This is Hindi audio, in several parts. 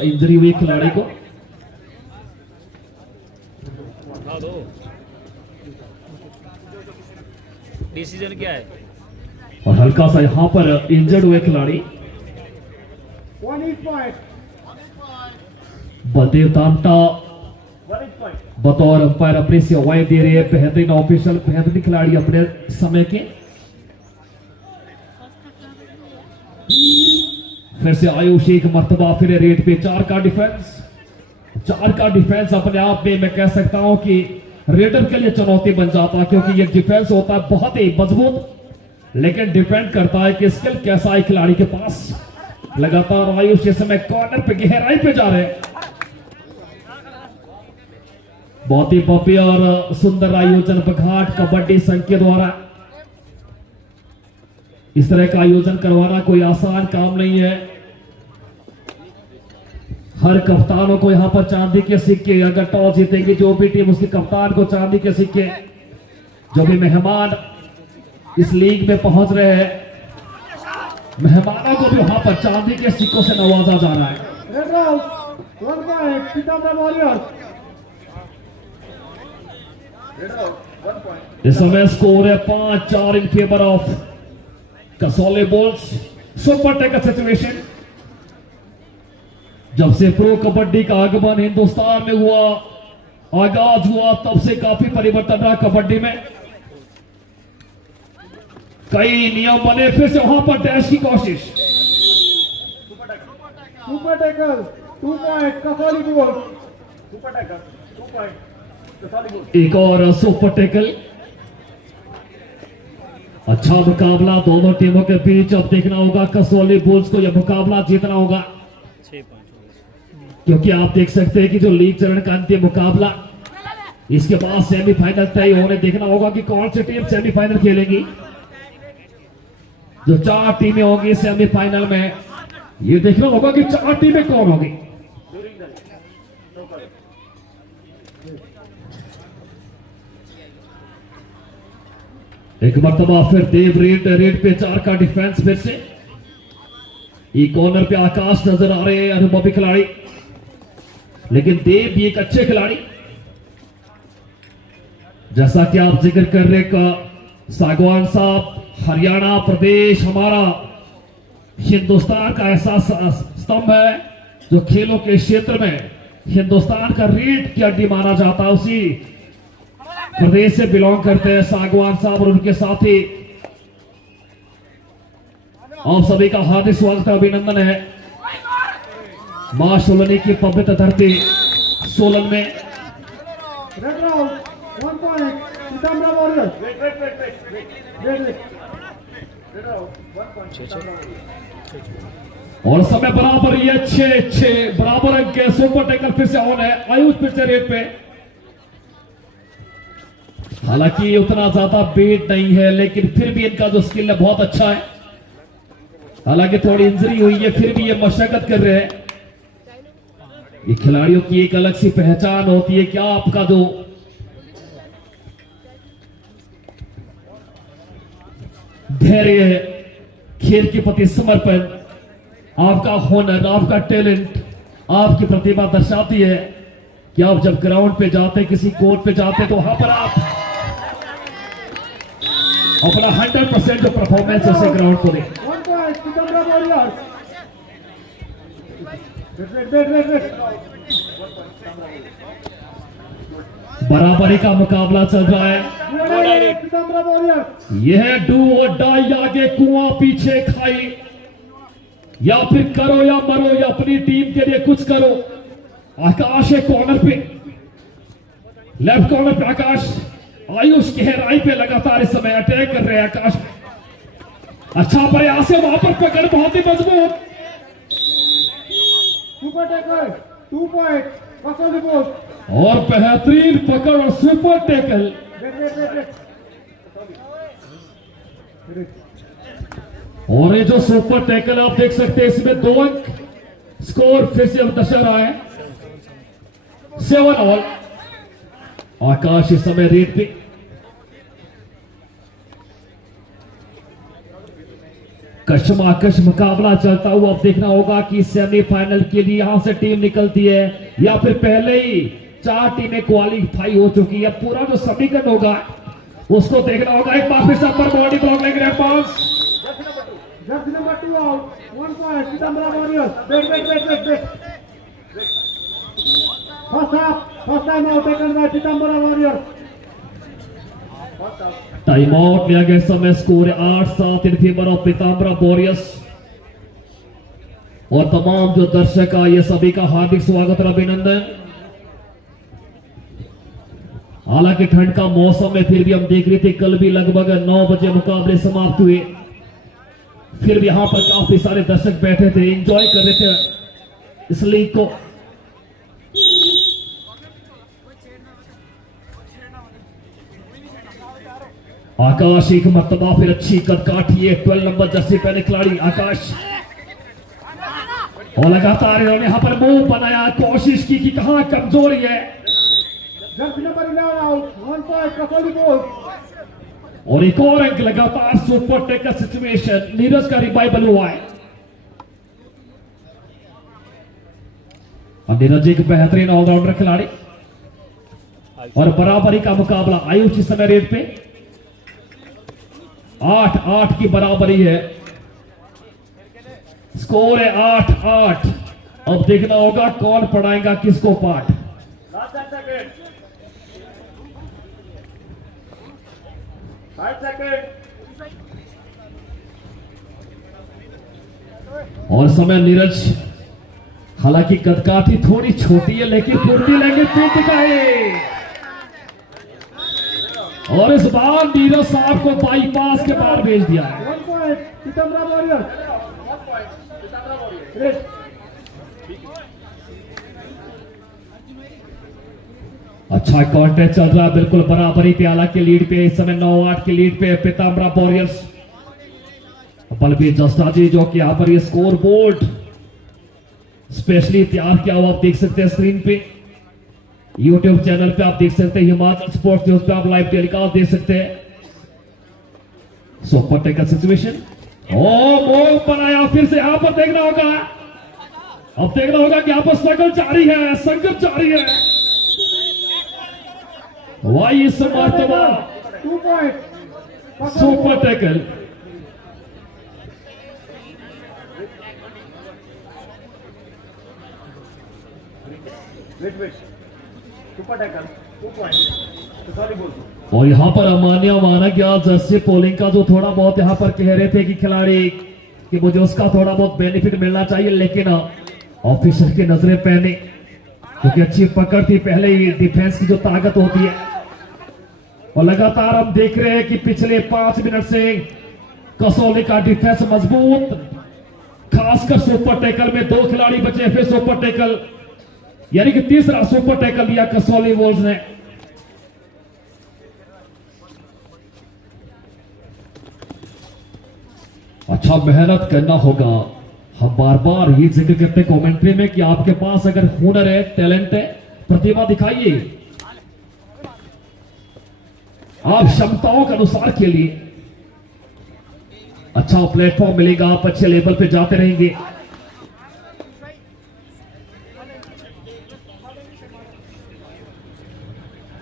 सा इंजरी हुई खिलाड़ी को। डिसीजन क्या है? और हल्का सा यहां पर इंजर्ड हुए खिलाड़ी बलदेव तामटा बतौर अंपायर अपनी सेवाएं दे रहे हैं। बेहतरीन ऑफिशियल, बेहतरीन खिलाड़ी अपने समय के। फिर से आयुष एक मर्तबा फिर रेड पे 4 का डिफेंस। 4 का डिफेंस अपने आप में मैं कह सकता हूं कि रेडर के लिए चुनौती बन जाता है, क्योंकि ये डिफेंस होता है बहुत ही मजबूत, लेकिन डिपेंड करता है कि स्किल कैसा है खिलाड़ी के पास। लगातार आयुष इस समय कॉर्नर पे गहराई पे जा रहे हैं। बहुत ही भव्य और सुंदर आयोजन बघाट कबड्डी संघ के द्वारा। इस तरह का आयोजन करवाना कोई आसान काम नहीं है। हर कप्तानों को यहां पर चांदी के सिक्के, अगर टॉस जीतेगी जो भी टीम उसके कप्तान को चांदी के सिक्के, जो भी मेहमान इस लीग में पहुंच रहे हैं मेहमानों को भी वहां पर चांदी के सिक्कों से नवाजा जा रहा है। इस समय स्कोर है 5-4 इन favour of Kasauli bulls. Super taker situation. जब से प्रो कबड्डी का आगमन हिंदुस्तान में हुआ, आगाज हुआ, तब से काफी परिवर्तन रहा कबड्डी में। कई नियम बने, फिर से वहां पर डैश की कोशिश। Super tackle 2 point Kasauli bulls. Super tackle 2 point Kasauli bulls. एक और सुपर टैकल। अच्छा मुकाबला दोनों टीमों के बीच। अब देखना होगा कसौली बुल्स को यह मुकाबला जीतना होगा, क्योंकि आप देख सकते हैं कि जो लीग चरण का अंतिम मुकाबला, इसके बाद सेमीफाइनल तय होने। देखना होगा कि कौन सी टीम सेमीफाइनल खेलेगी। जो 4 टीमें होंगी सेमीफाइनल में, ये देखना होगा कि 4 टीमें कौन होगी। एक मरतबा फिर देव रेड पे 4 का डिफेंस। फिर से ये कॉर्नर पे आकाश नजर आ रहे हैं, अनुभवी खिलाड़ी, लेकिन देव भी एक अच्छे खिलाड़ी। जैसा कि आप जिक्र कर रहे का सागवान साहब, हरियाणा प्रदेश हमारा हिंदुस्तान का ऐसा स्तंभ है जो खेलों के क्षेत्र में हिंदुस्तान का रीढ़ की हड्डी माना जाता है। उसी प्रदेश से बिलोंग करते हैं सागवान साहब और उनके साथी। आप सभी का हार्दिक स्वागत है, अभिनंदन है मां सोलनी की पवित्र धरती सोलन में। Red round 1 point Sitamarhi warriors. Red round 1 point. और समय बराबर, ये 6-6 बराबर अंक के। सुपर टैकल फिर से ऑन है। आयुष फिर से रेड पे। हालांकि उतना ज्यादा बेट नहीं है, लेकिन फिर भी इनका जो स्किल है बहुत अच्छा है। हालांकि थोड़ी इंजरी हुई है, फिर भी ये मशक्कत कर रहे हैं। ये खिलाड़ियों की एक अलग सी पहचान होती है। क्या आपका जो धैर्य है, खेल के प्रति समर्पण, आपका हुनर, आपका टैलेंट, आपकी प्रतिभा दर्शाती है कि आप जब ग्राउंड पे जाते, किसी कोर्ट पे जाते, तो वहां पर आप अपना 100% जो परफॉर्मेंस है उसे ग्राउंड को दें। 1 पॉइंट सीतामढ़ी वॉरियर्स। बराबरी का मुकाबला चल रहा है। सीतामढ़ी वॉरियर्स। यह डू और डाई, आगे कुआं पीछे खाई। या फिर करो या मरो, या अपनी टीम के लिए कुछ करो। आकाश है कॉर्नर पे, लेफ्ट कॉर्नर पे आकाश। आयुष गहराई पे लगातार इस समय अटैक कर रहे हैं आकाश। अच्छा प्रयास है, वहां पर पकड़ बहुत ही मजबूत। Super tackle 2 point Kasauli bulls. और बेहतरीन पकड़ और सुपर टैकल। और ये जो सुपर टैकल आप देख सकते हैं, इसमें 2 अंक। स्कोर फिर से अब दर्शा रहा है 7 ऑल। आकाश इस समय रेड पे। कशमकश मुकाबला चलता हुआ अब देखना होगा कि सेमीफाइनल के लिए यहां से टीम निकलती है या फिर पहले ही 4 टीमें क्वालिफाई हो चुकी है। पूरा जो समीकरण होगा उसको देखना होगा। एक बार फिर से पर बॉडी ब्लॉक लेंगे red pass. Jersey number 2 out. 1 point. Pitambara Warriors. Wait. First time out taken by Pitambara Warriors. Time out लिया गया। समय स्कोर है 8-7 इन फेवर ऑफ पीताम्बरा वॉरियर्स। और तमाम जो दर्शक आए ये सभी का हार्दिक स्वागत और अभिनंदन। हालांकि ठंड का मौसम है फिर भी हम देख रहे थे कल भी लगभग 9 बजे मुकाबले समाप्त हुए, फिर भी यहां पर काफी सारे दर्शक बैठे थे, एंजॉय कर रहे थे इस लीग को। आकाश एक मर्तबा फिर अच्छी कदकाठी है। 12 नंबर जर्सी पहने खिलाड़ी आकाश, और लगातार इन्होंने यहां पर मुंह बनाया, कोशिश की कि कहां कमजोरी है। Jersey number 11 out. 1 point. Kasoli Bulls. और एक और अंक लगातार सुपर टेकर सिचुएशन। नीरज का रिवाइवल हुआ है। अब नीरज एक बेहतरीन ऑलराउंडर खिलाड़ी और बराबरी का मुकाबला आयुष इस समय रेट पे 8-8 की बराबरी है। स्कोर है 8-8। अब देखना होगा कौन पढ़ाएगा किसको पाठ। Last 10 seconds. 5 seconds. और समय नीरज, हालांकि कदकाठी थोड़ी छोटी है लेकिन फुर्ती लेके पीठ दिखाए। और इस बार नीरज साहब को बाईपास के बाहर भेज दिया है। 1 point. Pitambara Warriors. 1 point. Pitambara Warriors. अच्छा कॉन्टेस्ट चल रहा है, बिल्कुल बराबरी पे। हालांकि लीड पे इस समय 9-8 की लीड पे पीताम्बरा वॉरियर्स। बलबीर जस्टा जी जो कि यहाँ पर ये स्कोर बोर्ड स्पेशली तैयार किया हुआ आप देख सकते हैं स्क्रीन पे। यूट्यूब चैनल पे आप देख सकते हैं, हिमाचल स्पोर्ट्स न्यूज पे आप लाइव टेलीकास्ट देख सकते हैं। सुपर टेकर सिचुएशन, ओ मोल बनाया फिर से। यहां पर देखना होगा, अब देखना होगा कि यहां पर स्ट्रगल जारी है, संघर्ष जारी है। वाई इस मर्तबा 2 point. Super taker. Wait. Super tackle. 2 points. Kasoli Bulls. और यहाँ पर अमान्य माना गया जर्सी पोलिंग का, जो थोड़ा बहुत यहाँ पर कह रहे थे कि खिलाड़ी कि मुझे उसका थोड़ा बहुत बेनिफिट मिलना चाहिए, लेकिन ऑफिसर की नजरें पहने क्योंकि अच्छी पकड़ थी पहले ही। डिफेंस की जो ताकत होती है, और लगातार हम देख रहे हैं कि पिछले 5 मिनट से कसौली का डिफेंस मजबूत, खासकर सुपर टैकल में 2 खिलाड़ी बचे, फिर सुपर टैकल यानी कि तीसरा सुपर टैकल लिया कसौली वॉल्स ने। अच्छा मेहनत करना होगा। हम बार बार ये जिक्र करते कमेंट्री में कि आपके पास अगर हुनर है, टैलेंट है, प्रतिभा दिखाइए। आप क्षमताओं के अनुसार खेलिए, अच्छा प्लेटफॉर्म मिलेगा, आप अच्छे लेवल पे जाते रहेंगे।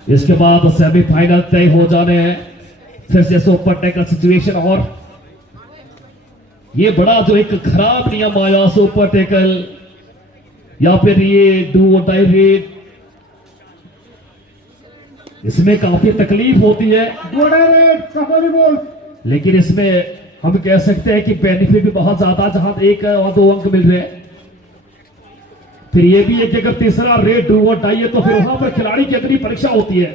इसके बाद सेमीफाइनल तय हो जाने हैं, फिर से सुपर टेकर सिचुएशन। और ये बड़ा जो एक खराब नियम आया सुपर टेकल या फिर ये डू और डाई रेट, इसमें काफी तकलीफ होती है, Kasoli Bulls. लेकिन इसमें हम कह सकते हैं कि बेनिफिट भी बहुत ज्यादा, जहां 1 और 2 अंक मिल रहे हैं। फिर ये भी है कि अगर तीसरा रेट डू और डाई है तो फिर वहां पर खिलाड़ी की अगली परीक्षा होती है।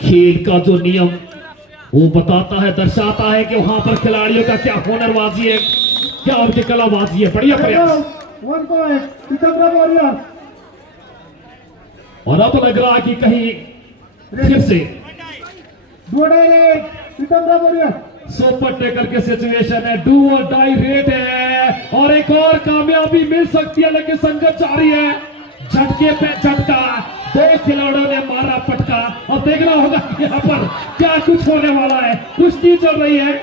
खेल का जो नियम वो बताता है, दर्शाता है कि वहां पर खिलाड़ियों का क्या हुनरबाजी है, क्या उनकी कलाबाजी है। बढ़िया प्रयास। 1 point. Pitambara Warriors. और अब लग रहा है कि कहीं फिर से Pitambara Warriors. सुपर टेकर के सिचुएशन है, डू और डाई रेट है और एक और कामयाबी मिल सकती है, लेकिन संघर्ष जारी है। झटके पे झटका, दो खिलाड़ियों ने मारा पटका। अब देखना होगा कि यहाँ पर क्या कुछ होने वाला है। कुश्ती चल रही है।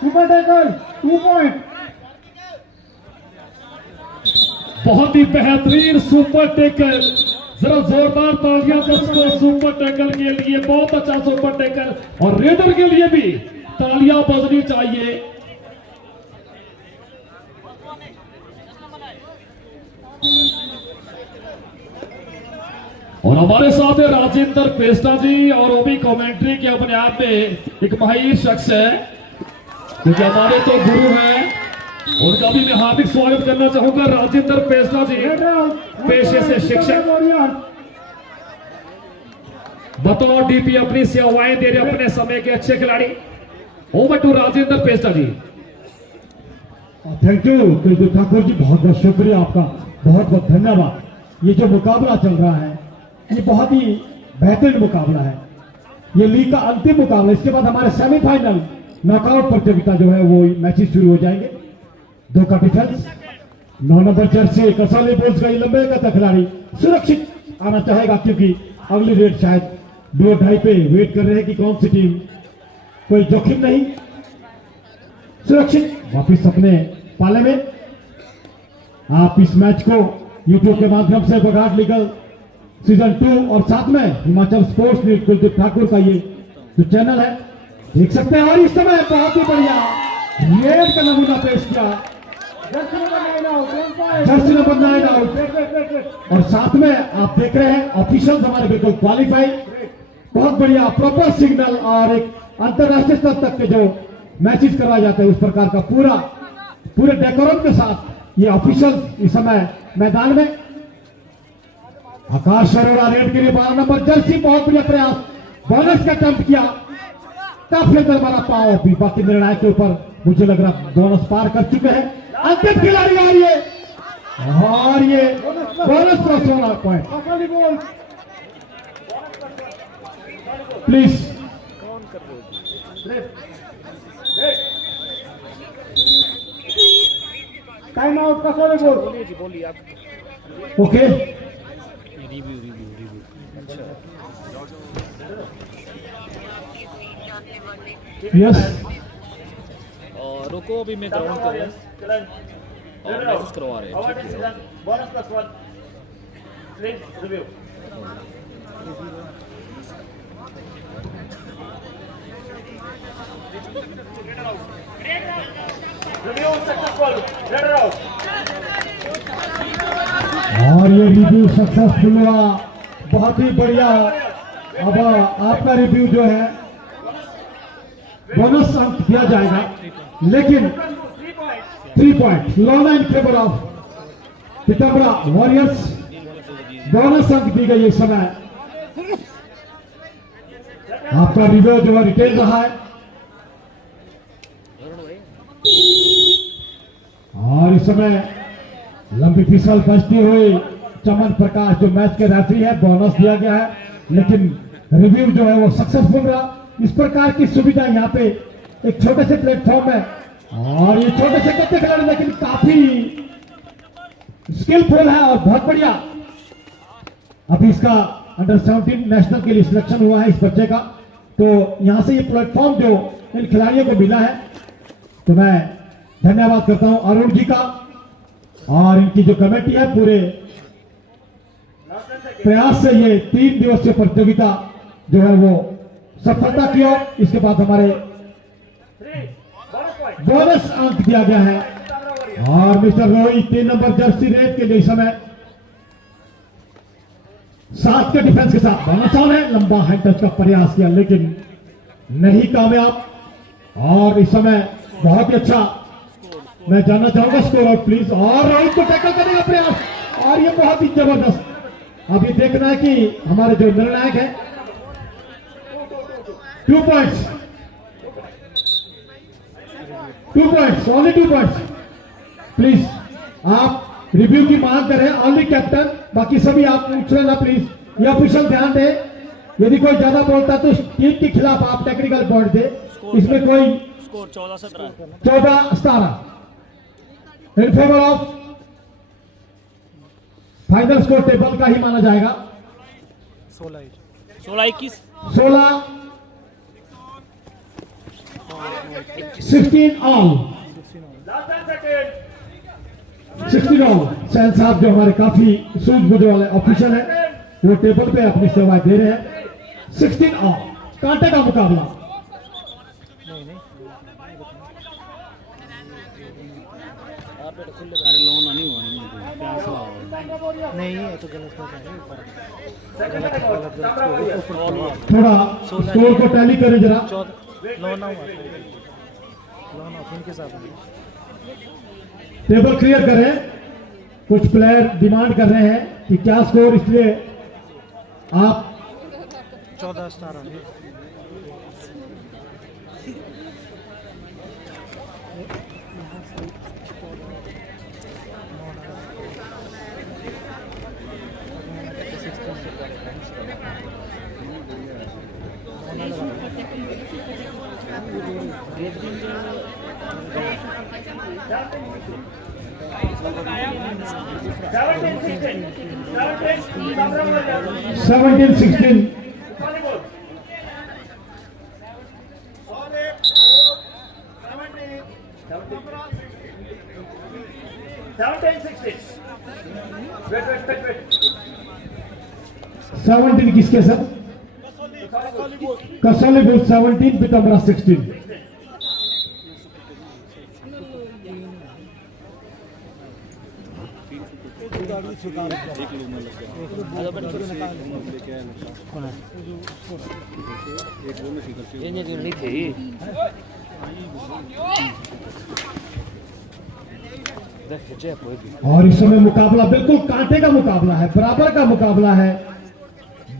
Super tackle 2 point. बहुत ही बेहतरीन सुपर टैकल। जरा जोरदार तालियां दोस्तों सुपर टैकल के लिए। बहुत अच्छा सुपर टैकल और रेडर के लिए भी तालियां बजनी चाहिए। और हमारे साथ है राजेंद्र पेस्टा जी और वो भी कमेंट्री के अपने आप में एक माहिर शख्स है, क्योंकि हमारे तो गुरु हैं। उनका भी मैं हार्दिक स्वागत करना चाहूंगा। राजेंद्र पेस्टा जी पेशे से शिक्षक, बतौर डीपी अपनी सेवाएं दे रहे अपने समय के अच्छे खिलाड़ी। Over to Rajendra Pesta ji. Thank you Kuldeep Thakur ji, बहुत बहुत शुक्रिया आपका, बहुत बहुत धन्यवाद। ये जो मुकाबला चल रहा है ये बहुत ही बेहतरीन मुकाबला है। ये लीग का अंतिम मुकाबला। इसके बाद हमारे सेमीफाइनल नॉकआउट प्रतियोगिता जो है वो मैचेस शुरू हो जाएंगे। 2 का defence, 9 number Jersey Kasauli bulls का लंबे का खिलाड़ी सुरक्षित आना चाहेगा, क्योंकि अगली रेड शायद 2-2.5 पे वेट कर रहे हैं कि कौन सी टीम। कोई जोखिम नहीं, सुरक्षित वापिस अपने पाले में। आप इस मैच को यूट्यूब के माध्यम से बघाट लीगल सीजन 2 और साथ में हिमाचल स्पोर्ट्स न्यूज कुलदीप ठाकुर का ये जो चैनल है देख सकते हैं। और इस समय बहुत ही बढ़िया रेड का नमूना पेश किया, जर्सी नंबर 9 आउट। और साथ में आप देख रहे हैं ऑफिशियल्स हमारे बिल्कुल क्वालिफाई, बहुत बढ़िया प्रॉपर सिग्नल और एक अंतरराष्ट्रीय स्तर तक के जो मैचेस करवाए जाते हैं उस प्रकार का पूरे डेकोरम के साथ ये ऑफिशियल इस समय मैदान में। आकाश अरोड़ा रेड के लिए 12 नंबर जर्सी, बहुत बढ़िया प्रयास, बोनस का अटेम्प्ट किया, काफी अंदर मारा पाओ भी। बाकी निर्णायक के ऊपर मुझे लग रहा बोनस पार कर चुके हैं। अंतिम खिलाड़ी आ रही है और ये bonus plus 1 point. Please time out Kasauli बोल। बोलिए जी, बोलिए आप। Okay, review. अच्छा, यस। और रुको, अभी मैं ग्राउंड कर रहा हूँ और मैसेज करवा रहे हैं। ठीक है। Bonus plus 1 please review. और ये रिव्यू सक्सेसफुल हुआ, बहुत ही बढ़िया। अब आपका रिव्यू जो है बोनस अंक दिया जाएगा, लेकिन 3 पॉइंट लॉन in favour of Pitambara warriors. Bonus अंक दी गई इस समय। आपका रिव्यू जो है रिटेन रहा है। और इस समय लंबी फिसल बजती हुई चमन प्रकाश जो मैच के रेफरी है, बोनस दिया गया है, लेकिन रिव्यू जो है वो सक्सेसफुल रहा। इस प्रकार की सुविधा यहाँ पे एक छोटे से प्लेटफॉर्म है और ये छोटे से कितने खिलाड़ी लेकिन काफी स्किलफुल है और बहुत बढ़िया। अभी इसका अंडर 17 नेशनल के लिए सिलेक्शन हुआ है इस बच्चे का, तो यहां से ये प्लेटफॉर्म जो इन खिलाड़ियों को मिला है, तो मैं धन्यवाद करता हूं अरुण जी का और इनकी जो कमेटी है। पूरे प्रयास से ये 3 दिवसीय प्रतियोगिता जो है वो सफलता की ओर। इसके बाद हमारे बोनस अंक दिया गया है और mister Rohit 3 number Jersey red के लिए इस समय 7 के डिफेंस के साथ बोनस ऑन है। लंबा हैंड टच का प्रयास किया लेकिन नहीं कामयाब। और इस समय बहुत ही अच्छा, मैं जानना चाहूंगा स्कोर आउट प्लीज। और रोहित को टैकल करने का प्रयास और ये बहुत ही जबरदस्त। अभी देखना है कि हमारे जो निर्णायक है 2 points, 2 points, only 2 points please. आप रिव्यू की मांग करें, ओनली कैप्टन, बाकी सभी आप पूछ लेना प्लीज। ये ऑफिशियल ध्यान दे, यदि कोई ज्यादा बोलता तो टीम के खिलाफ आप टेक्निकल पॉइंट दे। इसमें कोई score 14-17 14-17 in favour of final score table का ही माना जाएगा। 16-21 16 16 ऑल 16 ऑल। सैन साहब जो हमारे काफी सूझबूझ वाले ऑफिसर हैं वो टेबल पे अपनी सेवाएं दे रहे हैं। 16 ऑल कांटे का मुकाबला। नहीं ये तो गलत हो जाएगा। थोड़ा स्कोर को टैली करें जरा। लोना हुआ लोना उनके साथ टेबल क्लियर करें। कुछ प्लेयर डिमांड कर रहे हैं कि क्या स्कोर, इसलिए आप 14 स्टार आ गए। सेवनटीन 16 17 किसके सर? कसौली बुल्स 17 पीताम्बरा 16। नहीं थी और इस समय मुकाबला बिल्कुल कांटे का मुकाबला है, बराबर का मुकाबला है।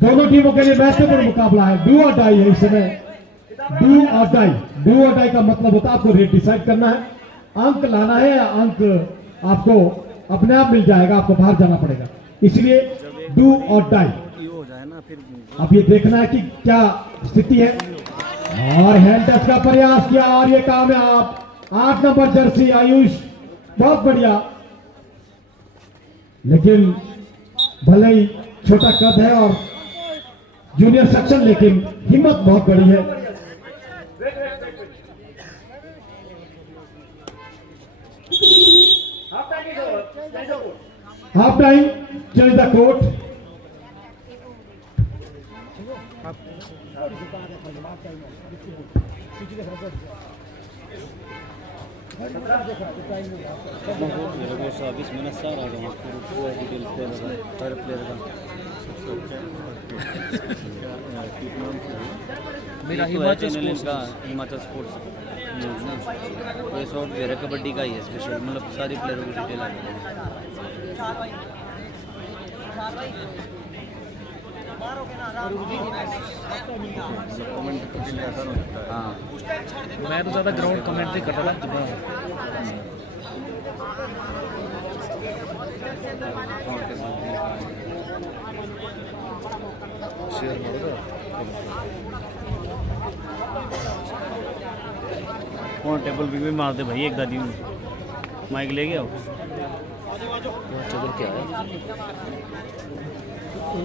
दोनों टीमों के लिए महत्वपूर्ण मुकाबला है। डू और डाई है इस समय। डू और डाई। डू और डाई का मतलब होता है आपको रेट डिसाइड करना है, अंक लाना है या अंक आपको अपने आप मिल जाएगा, आपको बाहर जाना पड़ेगा। इसलिए डू और डाई। अब ये देखना है कि क्या स्थिति है। और हैंड टच का प्रयास किया और ये कामयाब। 8 नंबर जर्सी आयुष, बहुत बढ़िया। लेकिन भले ही छोटा कद है और जूनियर सेक्शन, लेकिन हिम्मत बहुत बड़ी है। Half time, change the court. मेरा हिमाचल स्पोर्ट्स न्यूज़ ना, ये सॉफ्टवेयर है कबड्डी का ही है स्पेशल, मतलब सारी प्लेयरों की डिटेल आ हाँ। मैं तो ज़्यादा ग्राउंड कमेंट नहीं करता था। कौन टेबल भी मार दे भाई एक दादी माइक ले गया टेबल क्या है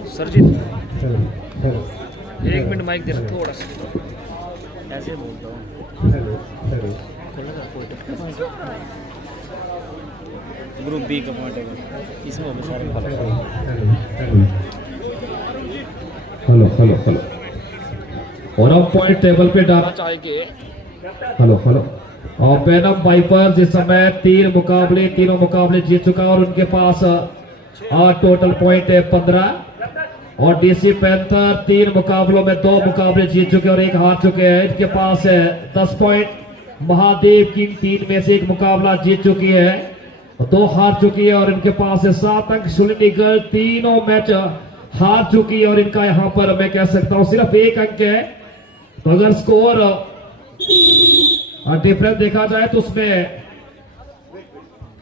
सरजीत? एक मिनट माइक दे रहा थोड़ा सा, ऐसे बोलता हूँ। ग्रुप बी का पॉइंट टेबल इसमें होंगे सारे। Hello hello hello. और अब पॉइंट टेबल पे डालना चाहेंगे। Hello hello. और पैनम वाइपर जिस समय तीनों मुकाबले जीत चुका और उनके पास टोटल पॉइंट है 15। और डीसी पैंथर 3 मुकाबलों में 2 मुकाबले जीत चुके और 1 हार चुके हैं। इनके पास है 10 पॉइंट। महादेव किंग 3 में से 1 मुकाबला जीत चुकी है, 2 हार चुकी है और इनके पास है 7 अंक। शुलिनी गर्ल तीनों मैच हार चुकी है और इनका यहाँ पर मैं कह सकता हूँ सिर्फ 1 अंक है। तो अगर स्कोर डिफरेंस देखा जाए तो उसमें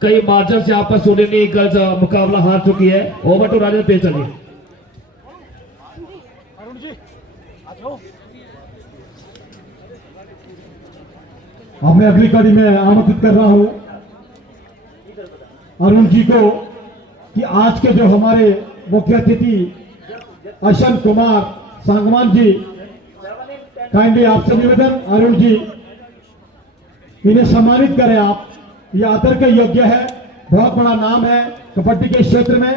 कई मार्जिन से यहाँ पर शुलिनी गर्ल्स मुकाबला हार चुकी है। ओवर टू राजेंद्र पे चलिए। अब मैं अगली कड़ी में आमंत्रित कर रहा हूं अरुण जी को कि आज के जो हमारे मुख्य अतिथि अशंत कुमार सांगवान जी, काइंडली आपसे निवेदन अरुण जी इन्हें सम्मानित करें आप। ये आदर के योग्य है, बहुत बड़ा नाम है कबड्डी के क्षेत्र में।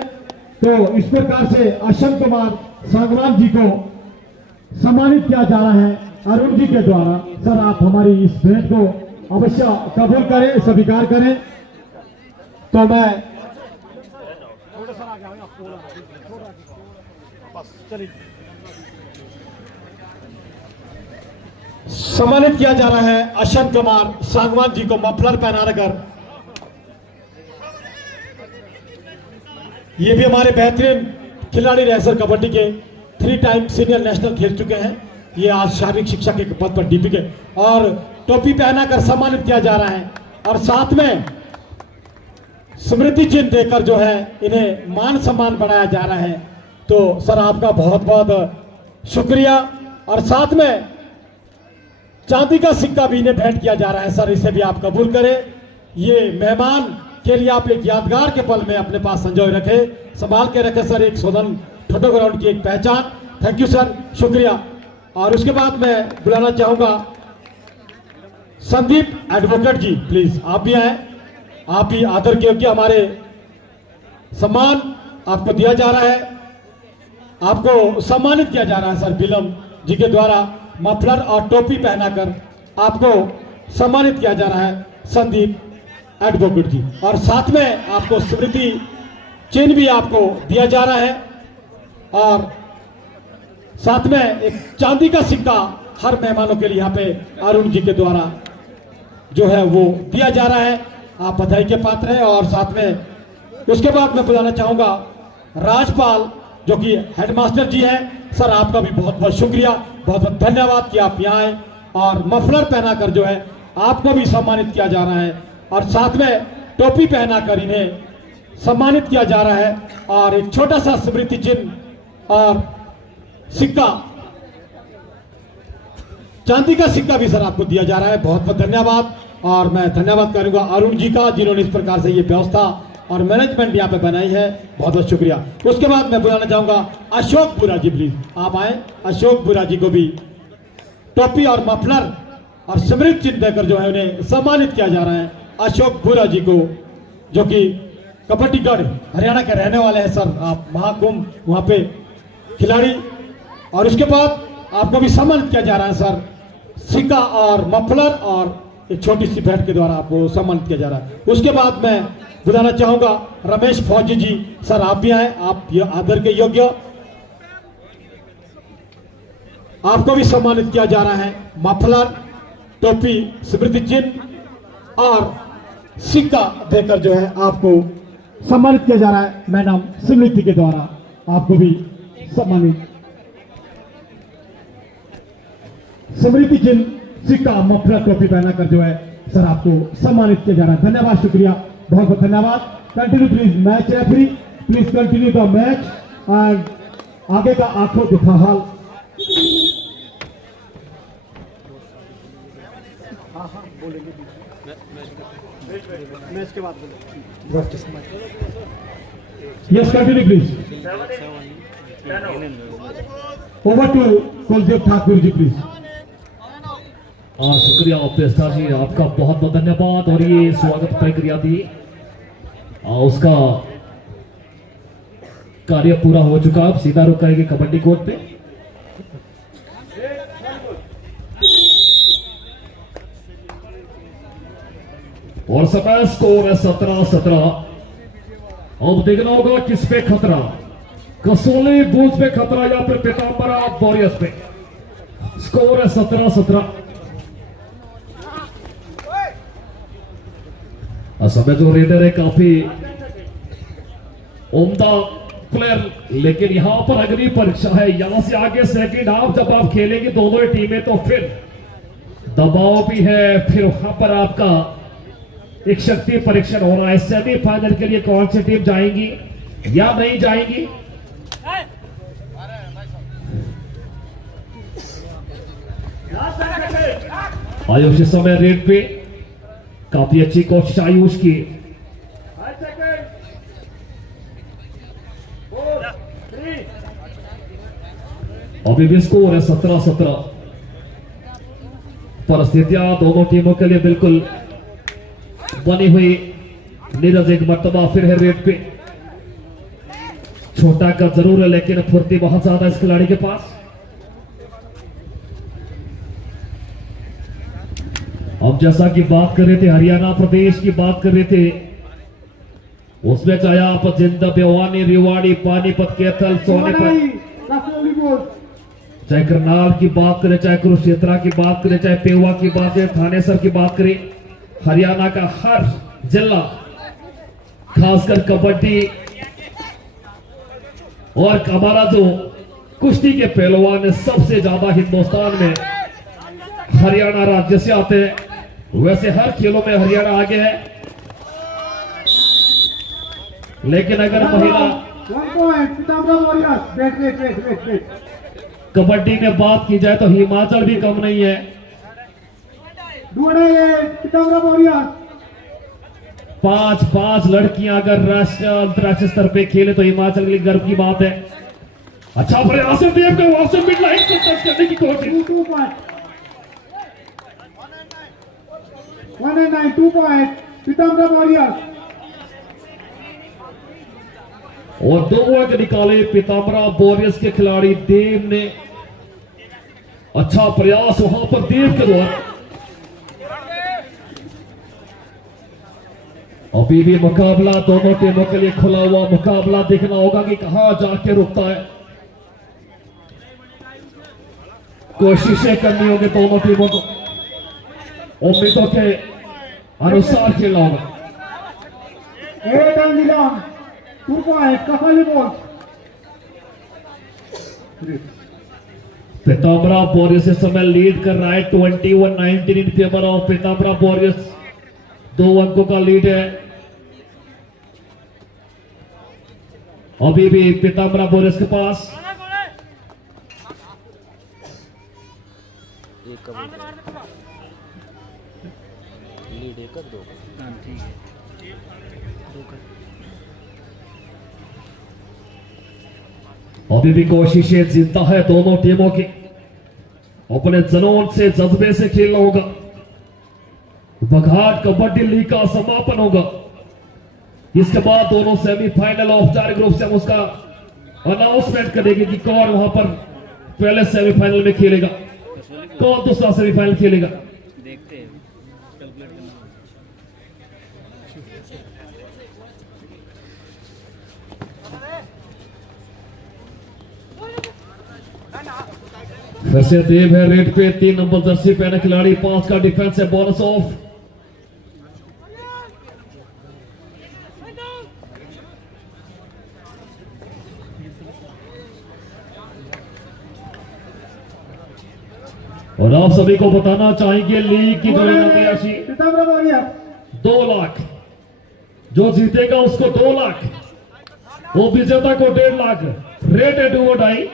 तो इस प्रकार से अशंत कुमार सांगवान जी को सम्मानित किया जा रहा है अरुण जी के द्वारा। सर आप हमारी इस भेंट को अवश्य कबूल करें, स्वीकार करें। तो मैं सम्मानित किया जा रहा है अशंत कुमार सांगवान जी को मफलर पहनाकर। ये भी हमारे बेहतरीन खिलाड़ी रहे सर, कबड्डी के 3 टाइम सीनियर नेशनल खेल चुके हैं। ये आज शारीरिक शिक्षा के पद पर डीपी के और टोपी पहनाकर सम्मानित किया जा रहा है। और साथ में स्मृति चिन्ह देकर जो है इन्हें मान सम्मान बढ़ाया जा रहा है। तो सर आपका बहुत बहुत शुक्रिया। और साथ में चांदी का सिक्का भी इन्हें भेंट किया जा रहा है सर, इसे भी आप कबूल करें। ये मेहमान के लिए आप एक यादगार के पल में अपने पास संजोए रखे, संभाल के रखे सर, एक सोलन ठोटो ग्राउंड की एक पहचान। थैंक यू सर, शुक्रिया। और उसके बाद मैं बुलाना चाहूंगा संदीप एडवोकेट जी, प्लीज आप भी आए। आप भी आदर के योग्य, हमारे सम्मान आपको दिया जा रहा है, आपको सम्मानित किया जा रहा है सर बिलम जी के द्वारा। मफलर और टोपी पहनाकर आपको सम्मानित किया जा रहा है संदीप एडवोकेट जी। और साथ में आपको स्मृति चिन्ह भी आपको दिया जा रहा है। और साथ में एक चांदी का सिक्का हर मेहमानों के लिए यहाँ पे अरुण जी के द्वारा जो है वो दिया जा रहा है। आप बधाई के पात्र हैं। और साथ में उसके बाद मैं बुलाना चाहूंगा राजपाल जो कि हेडमास्टर जी हैं। सर आपका भी बहुत बहुत शुक्रिया, बहुत बहुत धन्यवाद कि आप यहाँ आए और मफलर पहनाकर जो है आपको भी सम्मानित किया जा रहा है। और साथ में टोपी पहनाकर इन्हें सम्मानित किया जा रहा है। और एक छोटा सा स्मृति चिन्ह और सिक्का, चांदी का सिक्का भी सर आपको दिया जा रहा है। बहुत बहुत धन्यवाद। और मैं धन्यवाद करूंगा अरुण जी का, जिन्होंने इस प्रकार से ये व्यवस्था और मैनेजमेंट यहाँ पे बनाई है। बहुत बहुत शुक्रिया। उसके बाद मैं बुलाना चाहूंगा अशोक बुरा जी, प्लीज आप आए। अशोक बुरा जी को भी टोपी और मफलर और स्मृति चिन्ह देकर जो है उन्हें सम्मानित किया जा रहा है। अशोक बुरा जी को, जो कि कबड्डीगढ़ हरियाणा के रहने वाले हैं सर, आप महाकुंभ वहां पे खिलाड़ी। और उसके बाद आपको भी सम्मानित किया जा रहा है सर, सिक्का और मफलर और एक छोटी सी भेंट के द्वारा आपको सम्मानित किया जा रहा है। उसके बाद मैं बुलाना चाहूंगा रमेश फौजी जी, सर आप भी आए, आप आदर के योग्य, आपको भी सम्मानित किया जा रहा है। मफलर, टोपी, स्मृति चिन्ह और सिक्का देकर जो है आपको सम्मानित किया जा रहा है मैडम स्मृति के द्वारा। आपको भी सम्मानित स्मृति चिन्ह, सिक्का, मफलर, टोपी पहनाकर जो है सर आपको सम्मानित किया जा रहा है। धन्यवाद, शुक्रिया, बहुत बहुत धन्यवाद। Continue please match referee, please continue the match and आगे का आंखों दिखा हाल। मैच के बाद yes, continue please. Over to Kuldeep Thakur ji please. शुक्रिया पेस्टा जी, आपका बहुत बहुत धन्यवाद। और ये स्वागत प्रक्रिया थी, उसका कार्य पूरा हो चुका। अब सीधा रुक करेंगे कबड्डी कोर्ट पे। और समय स्कोर है 17-17। अब देखना होगा किस पे खतरा, कसोली बुल्स पे खतरा या फिर पीताम्बरा वॉरियर्स पे। स्कोर है 17-17। समय जो रेडर है काफी उम्दा प्लेयर, लेकिन यहां पर अग्नि परीक्षा है। यहां से आगे सेकंड हाफ जब आप खेलेंगे दोनों टीमें, तो फिर दबाव भी है, फिर वहां पर आपका एक शक्ति परीक्षण हो रहा है। सेमीफाइनल के लिए कौन सी टीम जाएंगी या नहीं जाएंगी, आयुष इस समय रेड पे काफी अच्छी कोशिश आयुष की। अभी भी स्कोर है 17-17। परिस्थितियां दोनों टीमों के लिए बिल्कुल बनी हुई। नीरज एक मर्तबा फिर है रेट पे। छोटा का जरूर है लेकिन फुर्ती बहुत ज्यादा इस खिलाड़ी के पास। अब जैसा कि बात कर रहे थे, हरियाणा प्रदेश की बात कर रहे थे, उसमें चाहे आप जिंद, भिवानी, रेवाड़ी, पानीपत, कैथल, सोनीपत, चाहे करनाल की बात करें, चाहे कुरुक्षेत्र की बात करें, चाहे पेवा की बात करें, थानेसर की बात करें, हरियाणा का हर जिला खासकर कबड्डी और हमारा जो कुश्ती के पहलवान है सबसे ज्यादा हिंदुस्तान में हरियाणा राज्य से आते हैं। वैसे हर खेलों में हरियाणा आगे है, लेकिन अगर महिला कबड्डी में बात की जाए तो हिमाचल भी कम नहीं है। 5 लड़कियां अगर राष्ट्रीय अंतर्राष्ट्रीय स्तर पे खेले तो हिमाचल के लिए गर्व की बात है। अच्छा प्रयास है देव का, वापस मिड लाइन को टच करने की कोशिश। 2 पॉइंट पीताम्बरा वॉरियर्स। और 2 अंक निकाले पीताम्बरा वॉरियर्स के खिलाड़ी देव ने। अच्छा प्रयास वहां पर देव के द्वारा। अभी भी मुकाबला दोनों टीमों के लिए खुला हुआ मुकाबला। देखना होगा कि कहां जाके रुकता है। कोशिशें करनी होगी दोनों टीमों को, उम्मीदों के अनुसार खेलना होगा। 2 पॉइंट कफली बॉल। पीताम्बरा वॉरियर्स इस समय लीड कर रहा है 21-19 इन फेवर ऑफ पीताम्बरा वॉरियर्स। 2 अंकों का लीड है अभी भी पीताम्बरा वॉरियर्स के पास। लीड 1-2। हाँ ठीक है। अभी भी कोशिशें जिंदा है दोनों टीमों की। अपने जुनून से जज्बे से खेलना होगा। बघाट कबड्डी लीग का समापन होगा। इसके बाद दोनों सेमीफाइनल औपचारिक रूप से हम उसका अनाउंसमेंट करेंगे कि कौन वहां पर पहले सेमीफाइनल में खेलेगा, कौन दूसरा सेमीफाइनल खेलेगा। देखते हैं, कैलकुलेट करना। फिर से देव है रेड पे। 3 नंबर जर्सी पहने खिलाड़ी। 5 का डिफेंस है। Bonus of. और आप सभी को बताना चाहेंगे लीग की जो राशि 2 लाख। जो जीतेगा उसको 2 लाख, वो विजेता को 1.5 लाख। रेट है 2 और 2.5।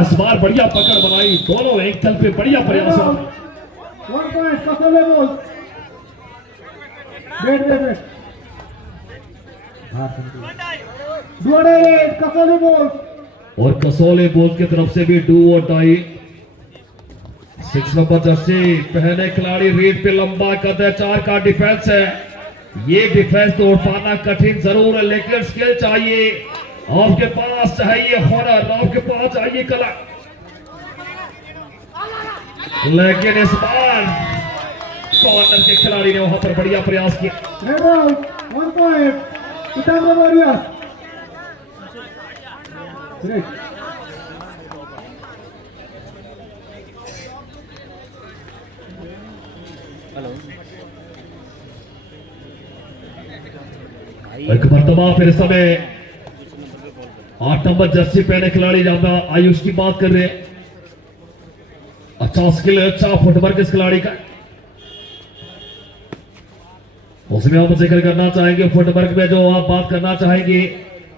इस बार बढ़िया पकड़ बनाई दोनों एंकल पे। बढ़िया प्रयास। 1 पॉइंट कफली बॉल। वेट 2 कफली बॉल। और कसौले बोल की तरफ से भी 2 और 2.5। 6 नंबर जर्सी पहने खिलाड़ी रेड पे लंबा कद है। 4 का डिफेंस है। ये डिफेंस तोड़ पाना कठिन जरूर है, लेकिन स्किल चाहिए। आपके पास चाहिए हुनर, आपके पास चाहिए कला। लेकिन इस बार कॉर्नर के खिलाड़ी ने वहां पर बढ़िया प्रयास किया। 1 पॉइंट पीताम्बरा वॉरियर्स। हेलो। एक मरतबा फिर समय 8 नंबर जर्सी पहने खिलाड़ी जहां आयुष की बात कर रहे हैं। अच्छा स्किल, अच्छा फुटवर्क इस खिलाड़ी का। उसमें हम जिक्र करना चाहेंगे फुटवर्क में जो आप बात करना चाहेंगे,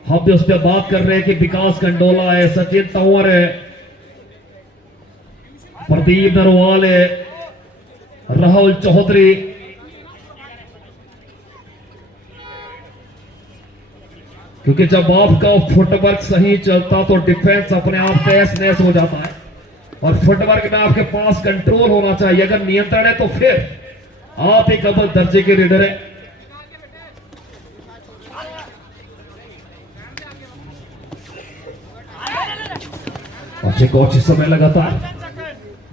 हम भी उस पर बात कर रहे हैं कि विकास कंडोला है, सचिन तंवर है, प्रदीप नरवाल है, राहुल चौधरी। क्योंकि जब आपका फुटवर्क सही चलता तो डिफेंस अपने आप तहस नहस हो जाता है, और फुटवर्क में आपके पास कंट्रोल होना चाहिए। अगर नियंत्रण है तो फिर आप एक अव्वल दर्जे के रीडर है। अच्छे कोच इस समय लगातार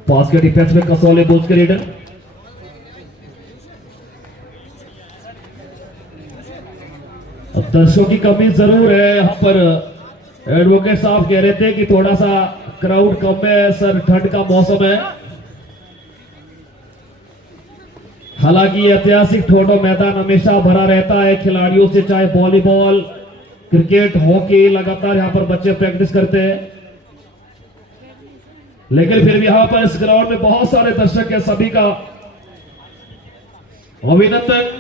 पास के डिफेंस में कसौले बोझ के रीडर। अब दर्शकों की कमी जरूर है यहाँ पर। एडवोकेट साहब कह रहे थे कि थोड़ा सा क्राउड कम है सर, ठंड का मौसम है। हालांकि ऐतिहासिक ठोडो मैदान हमेशा भरा रहता है खिलाड़ियों से, चाहे वॉलीबॉल, क्रिकेट, हॉकी, लगातार यहाँ पर बच्चे प्रैक्टिस करते हैं। लेकिन फिर भी यहाँ पर इस ग्राउंड में बहुत सारे दर्शक हैं, सभी का अभिनंदन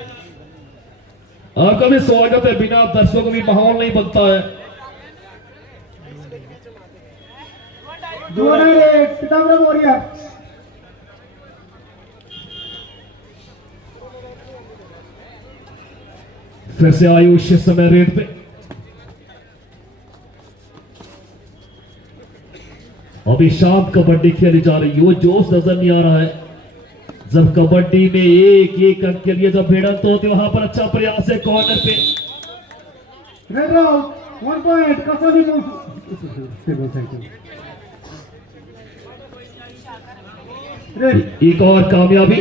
और कभी स्वागत है। बिना दर्शकों को भी माहौल नहीं बनता है। फिर से आयुष इस समय रेड पे। अभी शाम कबड्डी खेली जा रही है, वो जोश नजर नहीं आ रहा है। जब कबड्डी में एक एक अंक के लिए जब भिड़ंत होती वहां पर अच्छा प्रयास है कॉर्नर पे। एक और कामयाबी,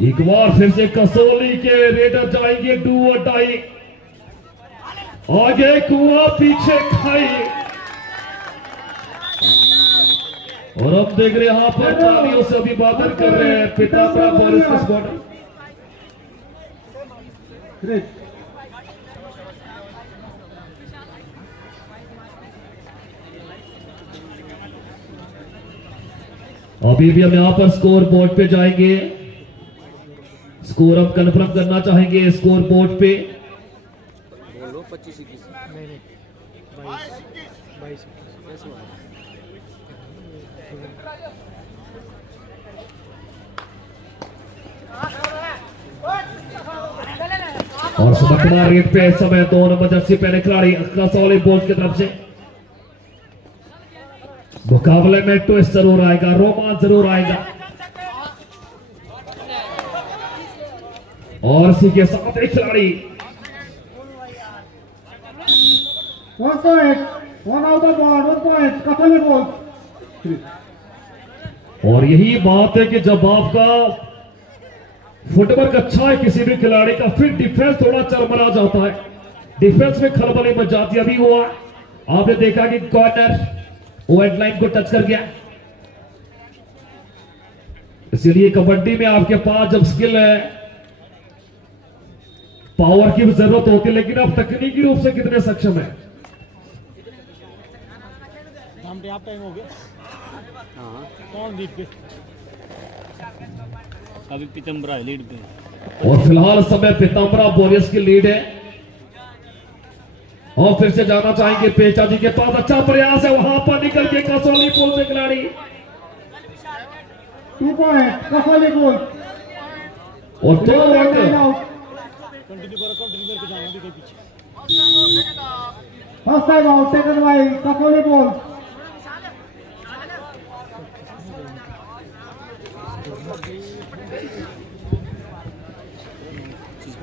एक बार फिर से कसौली के रेडर जाएंगे डू और डाई। आगे कुआं पीछे खाई, और अब देख रहे यहां पर तालियों से अभिवादन कर रहे हैं पिताम्बरा पुलिस स्क्वाड। अभी भी हम यहां पर स्कोर बोर्ड पे जाएंगे। स्कोर हम कन्फर्म करना चाहेंगे स्कोर बोर्ड पे। 25-21 नहीं 22 कैसे हुआ? और सुबह रेट पे इस समय 2 नंबर जर्सी पहले खिलाड़ी कसौली बोर्ड की तरफ से। मुकाबले में ट्विस्ट जरूर आएगा, रोमांच जरूर आएगा, और इसी के साथ एक खिलाड़ी 1 point, 1 out of board, 1 point, Kasauli board. और यही बात है कि जब आपका फुटवर्क अच्छा है किसी भी खिलाड़ी का, फिर डिफेंस थोड़ा चरमरा जाता है, डिफेंस में खलबली मच जाती है। अभी हुआ, आपने देखा कि कॉर्नर वो हेडलाइन को टच कर गया। इसीलिए कबड्डी में आपके पास जब स्किल है, पावर की भी जरूरत होती है, लेकिन आप तकनीकी रूप से कितने सक्षम है। आप टाइम हो गया। हाँ कौन जीत गए? अभी पीतम्बरा लीड पे, और फिलहाल समय पीताम्बरा वॉरियर्स की लीड है। और फिर से जाना चाहेंगे पेचा जी के पास, अच्छा प्रयास है वहां पर निकल के कसौली पुल से खिलाड़ी 2 point, कसौली बोर्ड। और 2 अंक। कंटिन्यू करके जाना भी पीछे। First time out taken by Kasauli board.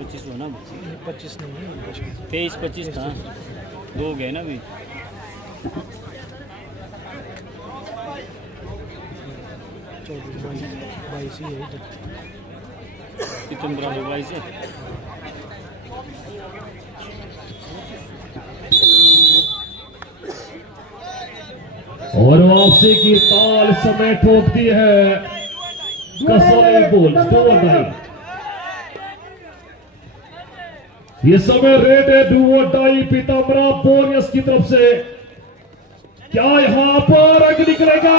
25 हुआ ना, 25 नहीं है, 23-25 था, 2 गए ना अभी। 22 ही है। पीतम्बरा 22 है। और वापसी की ताल समय ठोकती है कसौली बोल 2 डाई। ये समय रेड है डू और डाई पीताम्बरा वॉरियर्स की तरफ से। क्या यहां पर अंक निकलेगा?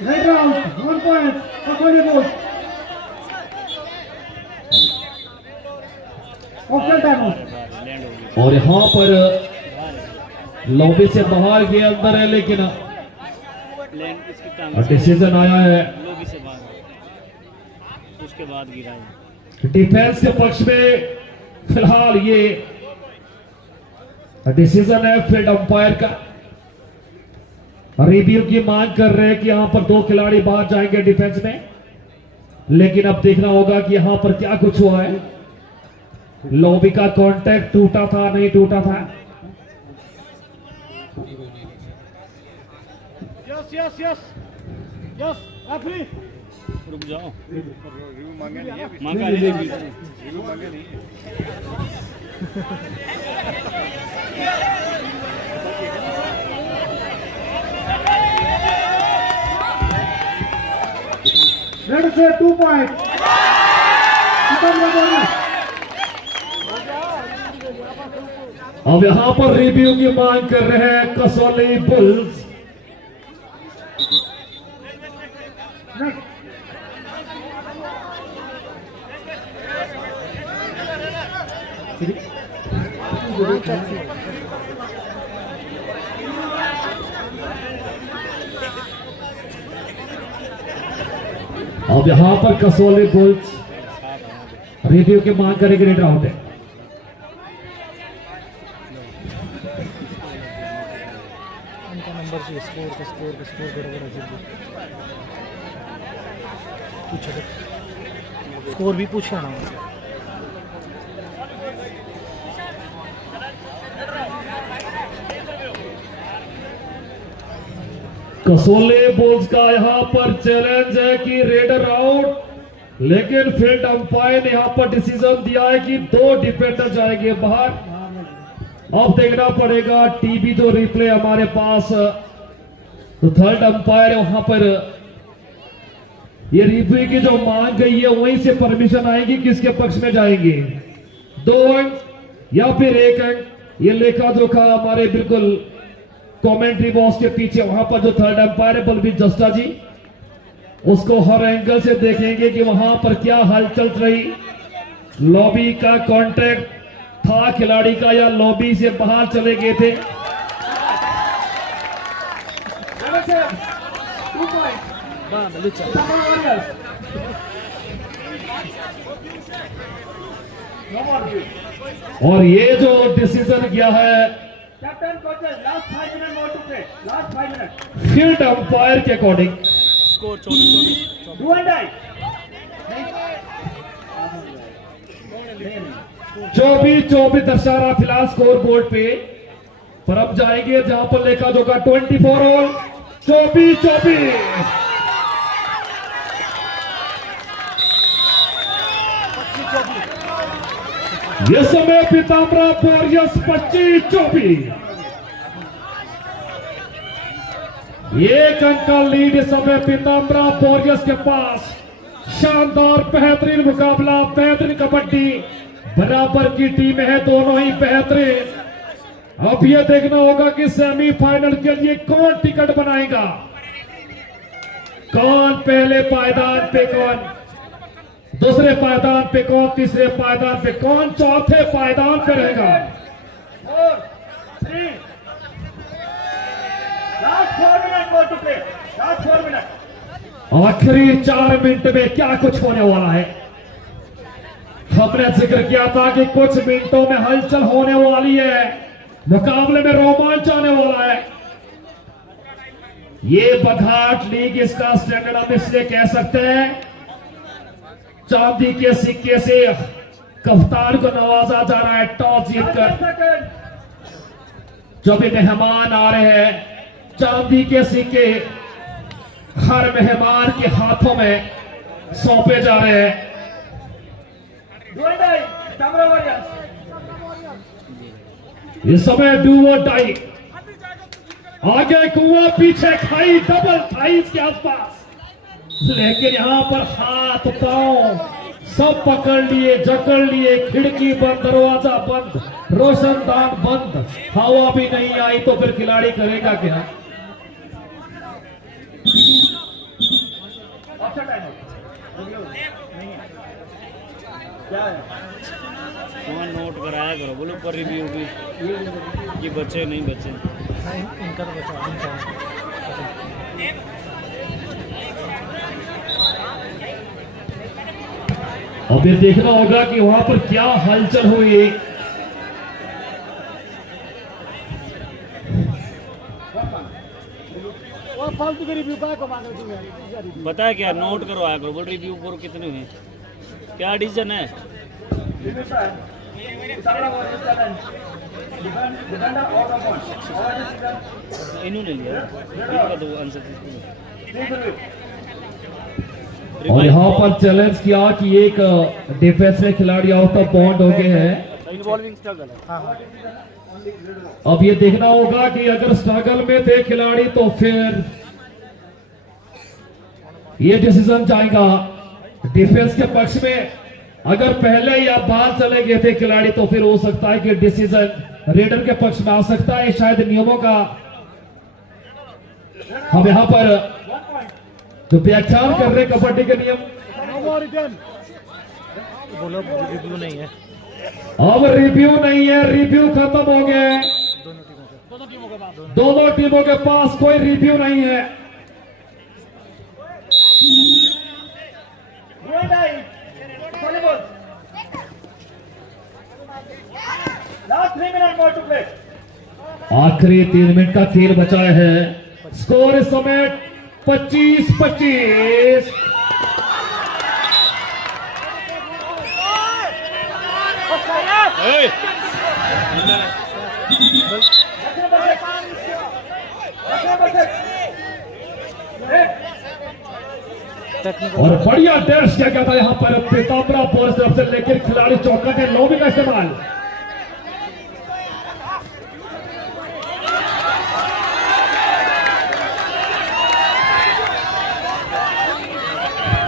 Right round, 1 point, Kasauli board. Option time out. Land हो गई, और यहां पर लॉबी से बाहर गए, अंदर है, लेकिन लैंड इसकी टांग से डिसीजन आया है लोबी से बाहर। उसके बाद गिरा है। डिफेंस के पक्ष में फिलहाल ये डिसीजन है फील्ड अंपायर का। रिव्यू की मांग कर रहे हैं कि यहां पर 2 खिलाड़ी बाहर जाएंगे डिफेंस में, लेकिन अब देखना होगा कि यहां पर क्या कुछ हुआ है। लॉबी का कांटेक्ट टूटा था नहीं टूटा था। Yes yes yes yes referee रुक जाओ, मांगा नहीं। रेड से 2 पॉइंट। अब यहां पर रिव्यू की मांग कर रहे हैं कसौली बुल्स। अब यहां पर कसौली बुल्स रिव्यू की मांग करेंगे। रेड राउंड है। उनका नंबर चाहिए, स्कोर बराबर है। पूछो स्कोर भी पूछना ना उनसे। कसौली बुल्स का यहां पर चैलेंज है कि रेडर आउट, लेकिन फील्ड अंपायर ने यहां पर डिसीजन दिया है कि 2 डिफेंडर जाएंगे बाहर। अब देखना पड़ेगा टीवी जो रिप्ले हमारे पास, तो थर्ड अंपायर वहां पर ये रिव्यू की जो मांग गई है वहीं से परमिशन आएगी किसके पक्ष में जाएंगे, 2 अंक या फिर 1 अंक। ये लेखा जोखा हमारे बिल्कुल कमेंट्री बॉक्स के पीछे वहां पर जो थर्ड अंपायर है बलबीर जस्टा जी, उसको हर एंगल से देखेंगे कि वहां पर क्या हलचल रही। लॉबी का कॉन्ट्रैक्ट था खिलाड़ी का या लॉबी से बाहर चले गए थे। और ये जो डिसीजन किया है फील्ड अंपायर के अकॉर्डिंग, स्कोर 24-24। 24-24 दर्शा रहा फिलहाल स्कोर बोर्ड पे। पर अब जाएंगे जहां पर लेखा जोखा 24 ऑल 24-24। ये समय पीताम्बरा वॉरियर्स 25-24। 1 अंक का लीड इस समय पीताम्बरा वॉरियर्स के पास। शानदार बेहतरीन मुकाबला, बेहतरीन कबड्डी, बराबर की टीम है, दोनों ही बेहतरीन। अब यह देखना होगा कि सेमीफाइनल के लिए कौन टिकट बनाएगा, कौन पहले पायदान पे, कौन दूसरे पायदान पे, कौन तीसरे पायदान पे, कौन चौथे पायदान पे रहेगा। आखिरी 4 मिनट में क्या कुछ होने वाला है। हमने जिक्र किया था कि कुछ मिनटों में हलचल होने वाली है, मुकाबले में रोमांच आने वाला है। ये बघाट लीग इसका स्टैंडर्ड हम इसलिए कह सकते हैं, चांदी के सिक्के से कप्तान को नवाजा जा रहा है टॉस जीतकर। जो भी मेहमान आ रहे हैं, चांदी के सिक्के हर मेहमान के हाथों में सौंपे जा रहे हैं। इस समय डू और डाई, आगे कुआं पीछे खाई, डबल थाइस के आसपास, लेकिन यहां पर हाथ पांव सब पकड़ लिए, जकड़ लिए। खिड़की बंद, दरवाजा बंद, रोशनदान बंद, हवा भी नहीं आई तो फिर खिलाड़ी करेगा क्या। वहाँ नोट कराया करो, बोलो पर रिव्यू भी कि बचे नहीं बचे। इनका तो बचा, इनका अब ये देखना होगा कि वहां पर क्या हलचल हुई। और फालतू के रिव्यू का मांग रहे हैं। पता है क्या, नोट करवाया करो, बोल रिव्यू करो कितने हुए, क्या डिसीजन है। इन्होंने लिया, इनका दो आंसर। और यहाँ पर चैलेंज किया कि एक डिफेंस में खिलाड़ी आउट ऑफ बाउंड हो गए हैं। इन्वॉल्विंग स्ट्रगल है। हाँ हाँ अब ये देखना होगा कि अगर स्ट्रगल में थे खिलाड़ी तो फिर ये डिसीजन जाएगा डिफेंस के पक्ष में। अगर पहले या बाद चले गए थे खिलाड़ी तो फिर हो सकता है कि डिसीजन रेडर के पक्ष में आ सकता है। शायद नियमों का हम यहाँ पर जो व्याख्यान कर रहे कबड्डी के नियम, बोलो रिव्यू नहीं है। अब रिव्यू नहीं है, रिव्यू खत्म हो गए। दोनों टीमों के पास कोई रिव्यू नहीं है। आखिरी 3 मिनट का खेल बचा है। स्कोर इस समय 25-25। और बढ़िया डैश किया गया था यहाँ पर पीताम्बरा बोर्ड तरफ से, लेकिन खिलाड़ी चौका ने लॉबी का इस्तेमाल।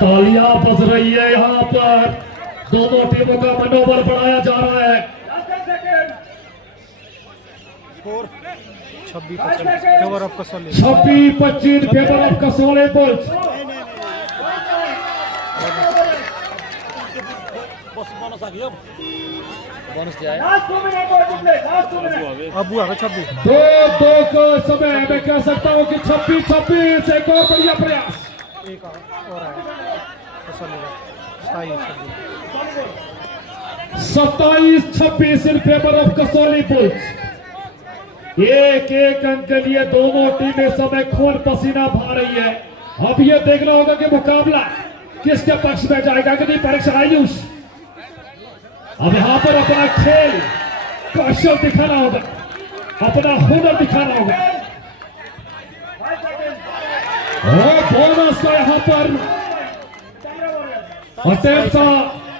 तालियां बज रही है यहाँ पर, दोनों टीमों का मनोबल बढ़ाया जा रहा है। 26-25 favour of Kasauli. 26-25 favour of Kasauli bulls. Bonus दिया है। अब हुआ 26। 2-2 का समय मैं कह सकता हूँ कि 26-26 एक और बढ़िया प्रयास। एक और है कसौली का 27-26 इन फेवर ऑफ कसौली बुल्स। एक एक अंक के लिए दोनों टीमें इस समय खून पसीना बहा रही है। अब ये देखना होगा कि मुकाबला किसके पक्ष में जाएगा कि नहीं। परीक्षा आयुष अब यहाँ पर अपना खेल कौशल दिखाना होगा, अपना हुनर दिखाना होगा। और बोनस का यहाँ पर अटेम्प्ट था,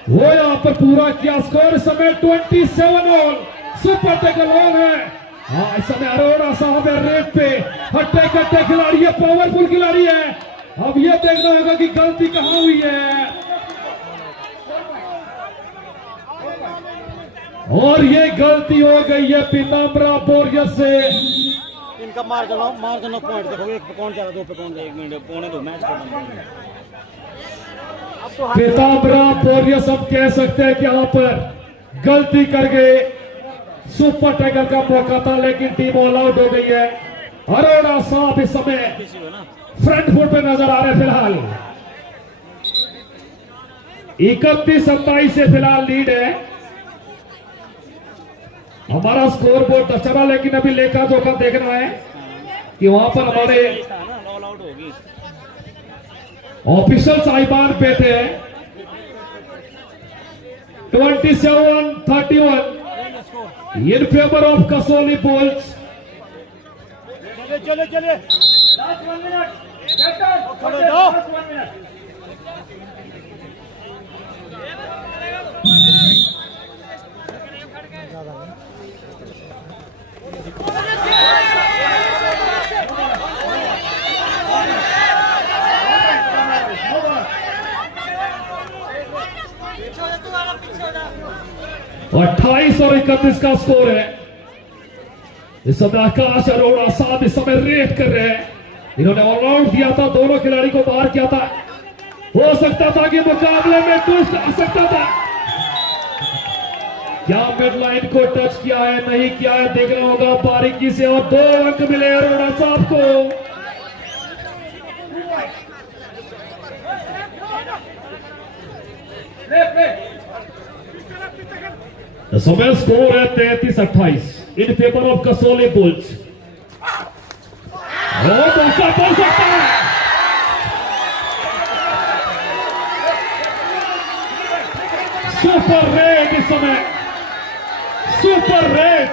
वो यहाँ पर पूरा किया। स्कोर इस समय 27 ऑल। सुपर टेकल ऑल है। हाँ, इस समय अरोड़ा साहब है रेट पे। हट्टे कट्टे खिलाड़ी है, पावरफुल खिलाड़ी है। अब ये देखना होगा कि गलती कहां हुई है। और ये गलती हो गई है पीताम्बरा बोरियर से। इनका मार्जिन ऑफ पॉइंट देखो, 1 पे कौन जा रहा है, 2 पे कौन जा रहा है, 1 मिनट पौने 2 मैच खत्म। पीताम्बरा बोरियर सब कह सकते हैं कि यहाँ पर गलती कर गए। सुपर टाइगर का मौका था लेकिन टीम ऑल आउट हो गई है। अरोड़ा साहब इस समय फ्रंट फुट पे नजर आ रहे फिलहाल। 31-27 से फिलहाल लीड है। हमारा स्कोर बोर्ड चला, लेकिन अभी लेखा जोखा देखना है कि वहां पर हमारे ऑल आउट होगी। ऑफिशियल साहिबान पे थे। 27-31 in favor of Kasauli bulls. चले चले लास्ट 1 मिनट खड़े जाओ। और 28 और 31 का स्कोर है। इस समय आकाश अरोड़ा साहब इस समय रेट कर रहे हैं। इन्होंने ऑल आउट दिया था, दोनों खिलाड़ी को बाहर किया था। हो सकता था कि मुकाबले में ट्विस्ट आ सकता था। क्या मिड लाइन को टच किया है, नहीं किया है, देखना होगा बारीकी से। और 2 अंक मिले अरोड़ा साहब को। समय स्कोर है 33-28 इन फेवर ऑफ कसोले बुल्स। मौका बन सकता है। सुपर रेड इस समय, सुपर रेड।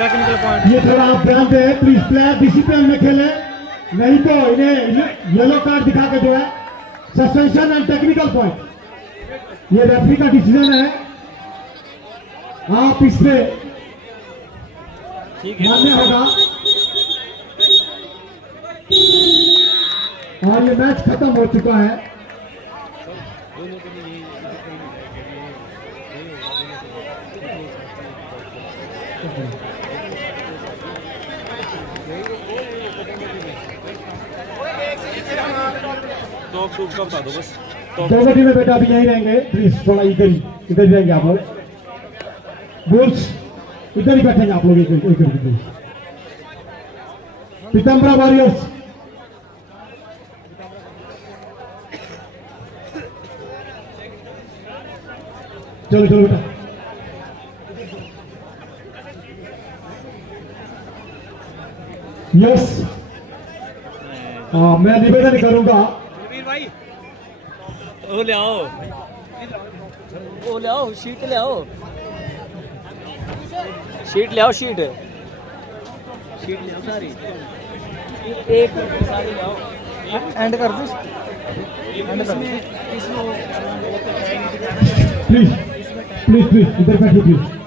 Technical point. ये थोड़ा आप ध्यान दें प्लीज, प्लेयर डिसिप्लिन में खेले, नहीं तो इन्हें येलो कार्ड दिखा के जो है सस्पेंशन एंड टेक्निकल पॉइंट। ये रेफरी का डिसीजन है, आप इस पे मानना होगा। और ये मैच खत्म हो चुका है। तो कब बता दो बस। दो गति में बेटा अभी यहीं रहेंगे प्लीज, थोड़ा इधर ही रहेंगे आप लोग। बुल्स इधर ही बैठेंगे आप लोग, इधर पीताम्बरा वॉरियर्स। चलो चलो बेटा। यस, मैं निवेदन करूंगा, भाई ओ ले आओ, शीट ले आओ, शीट ले आओ, शीट ले आओ सारी, एक सारी ले आओ। एंड कर दो, एंड कर दो। प्लीज प्लीज प्लीज इधर बैठिए प्लीज।